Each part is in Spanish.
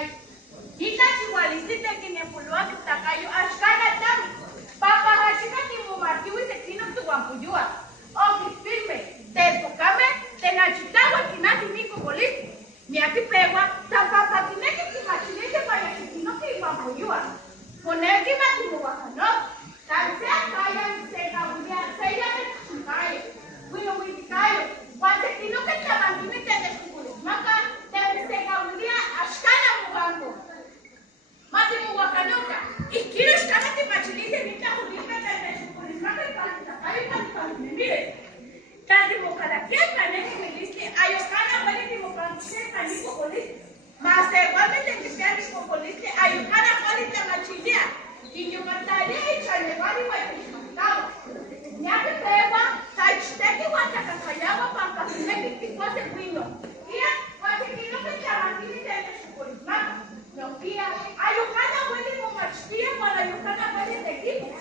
tutakayo. Ita chihualisite kinepulua tutakayo ashkana tami. Papa hachika timumatiwi te kino tuwampuyua. Oki firme, te tokame, te nachitawa kinati niko polisi. Miaki pewa, tapapa kineki kimachilete para kitino kiwampuyua. Koneki matimuwakano. Tansea kaya mseka ulia, seya kechikayo. Wino witikayo, watekino kechamantini tende kukulismaka, te mseka ulia ashkana mugambo. Matimuwakanoka, ikiru shkana timachilite nita kulika tende kukulismaka ipakitakayo ipakitakayo. Tadi mukalakia kaneki milisi, ayokana wali timukantuse kaniko polisi. Mas igualmente cristianos populistas, ayukana wali tamachilia. Inyumantalia ichanevali wakimatao. Nyaki pewa, taichteki watakakayawa pampakineki kikote kwino. Kia, watikino kechamantini tende shukulismaka. No kia, ayukana wali mumachtia wala ayukana wali tekipo.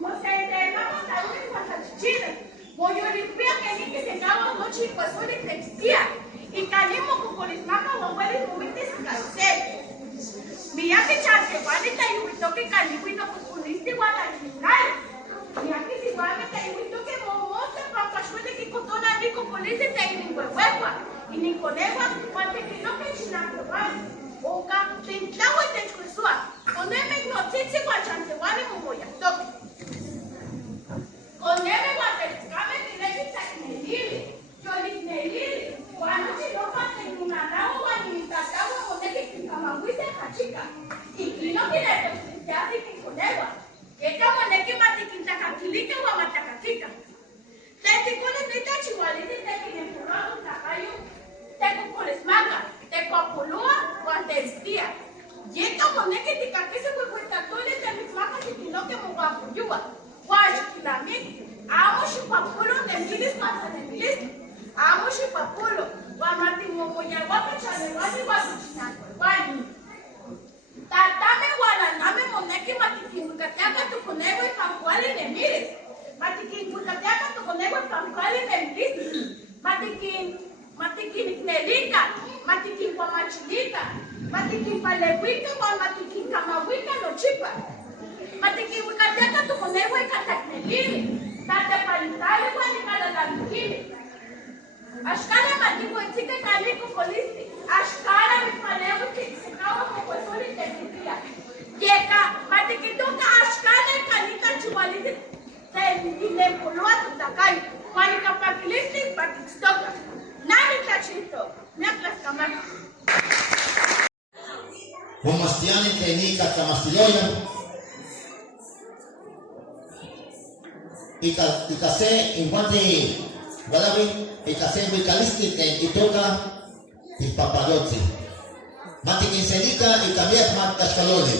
Mosendema mosauri watachichina. Moyolipia keniki sengawa mochi kwa soli tekstia. Ikanimo kukulismaka wawali mumiti sikasete. Miyaki chante wani tayuitoke kaniwino kukulisti wala kinai. Miyaki siwame tayuitoke momote pampashwele kikotona niko polisi tayiningwewewa. Ininkonewa watekinoke chinakewani. Oka tintawe techkusua. Oneme notitsi kwa chante wani mumoya toke. Oneme watekame kileki takinelili. Yolinelili. Wanochi lopa tenunanawa wanimitatawa moneke kinkamawise kachika. Ikino kilete usitiasi kinkonewa. Eka moneke matikintakakilike wa matakakika. Tetikole nita chiwaliti tekinempurado takayo. Tekukulismaka. Tekopulua wantestia. Yeka moneke tikakise kwekwetatoile temismaka tikinoke mugapuyua. Wajikilami. Amo shipapulo nemilis matanemilis. Amo shipapulo. Wamatimumoya wapachanewani wasichinakwani. Tatame wananame moneki matikimbukatiaka tukunewe pamkwali nemilis. Matikimbukatiaka tukunewe pamkwali nemilis. Matikiniknelika. Matikinkwamachilika. Matikinpalewika wa matikinkamawika nochipa. Matikimbukatiaka tukunewe kataknelili. Tatepalitale wani kalalamikili. Ashkara matibu etike kaniko polisi. Ashkara mifalewu kisikawa mkwesuri tekitia. Yeka matikitoka ashkara kanita chuwalizi. Tenilempulua tutakayo. Wanikapakilisti patistoka. Nani tachito? Miaklas kamaki. Humastiani kenika kamastiloya. Ikase inkwante walawi ikase wikalisti ke itoka ipapadoti. Matikinselika ikamiat matashkalole.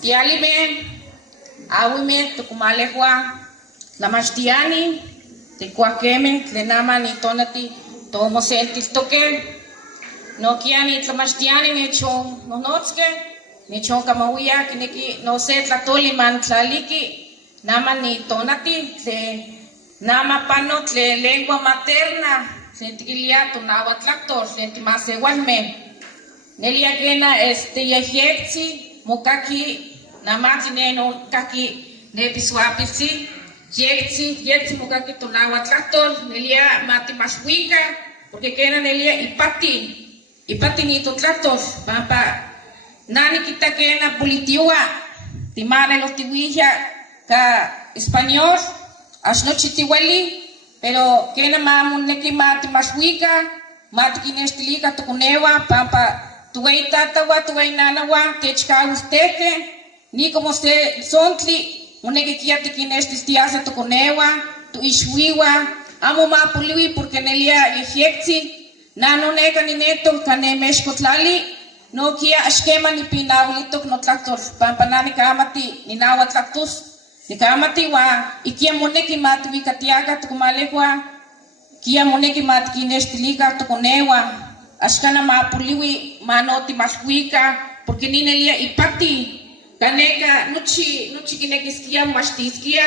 Tialime, awime, tukumalehua, lamashtiani, tikuakeme, tlenama ni tonati, tomosentil toke, no kiani tlamashtiani necho nonotske, necho kamawia, kineki no se tlatoli man tlaliki, nama ni tonati, tle nama pano tle lengua materna, tle tikilia tunawatlactor, tle timasewalme, nelia kena yejepsi, mokaki, namati neno kaki nepiswapisi, yetsi mokaki tunawatlactor, nelia mati mashuika, porque kena nelia ipati ni totlactor, pampa nani kita kena politiua, timane los tiwija ka español, asno chitiwali, pero kena mamun neki mati mashuika, mati kinestilika tukunewa, pampa tuwei tatawa, tuwei nanawa, techka usteke, ni como se sontli, uneke kia tikinestis tiasa tukunewa, tu ishwiwa, amo mapuliwi porque nelia yejekti, nano neka ni neto kane meshkotlali, no kia ashkema ni pinawlitok no tlactor, pampanani kamati ni nawa tlactus, ni kamati wa ikia moneki mati wikatiaga tukumalekwa, kia moneki mati kinestilika tukunewa, ashkana mapuliwi manoti mashwika, porque ni nelia ipati, kaneka nuchi kinekiskia mashtiskia,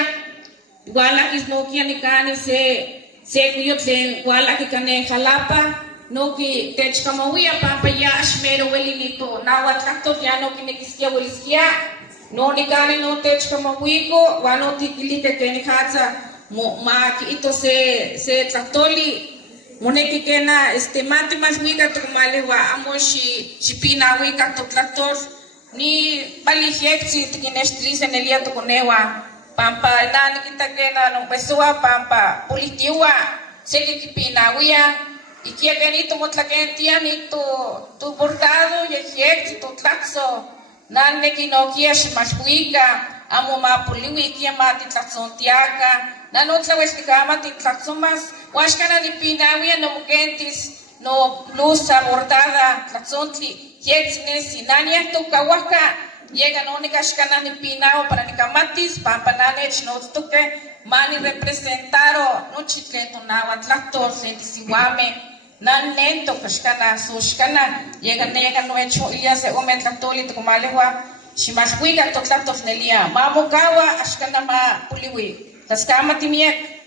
wala kisnokia ni kani se kuyotle wala ki kane jalapa, no ki techkamawia papa ya ashmero weli nito, nawa tlactor ya no kinekiskia weliskia, no ni kani no techkamawiko, wano tikilike keni hatsa, ma ki ito se tlactoli, Moneki kena mati mas wika to kumalewa amo si pina wika to tlator ni palijekti tikinestriza nelia to konewa pampa nani kita kena no pesua pampa politiwa seki kipina wia ikia kenito motlakentia ni tu bordado yekti to tlatso nan neki no kia si mas wika amo ma poliwi kia mati tlatsontiaka nanotla westikama tlatsomas Huascana ni pinawia no mukentis no blusa bordada tlatzontli yexnes inania to kawaka llega no nikashkana ni pinao para ni kamatis pampananech no tuke mani representaro no chitle to nawa tlator sentisiwame nan lento kashkana sushkana llega no hecho ya se omen tlatoli to kumalewa shimashwika to tlator nelia mamokawa ashkana ma puliwi taskama timiek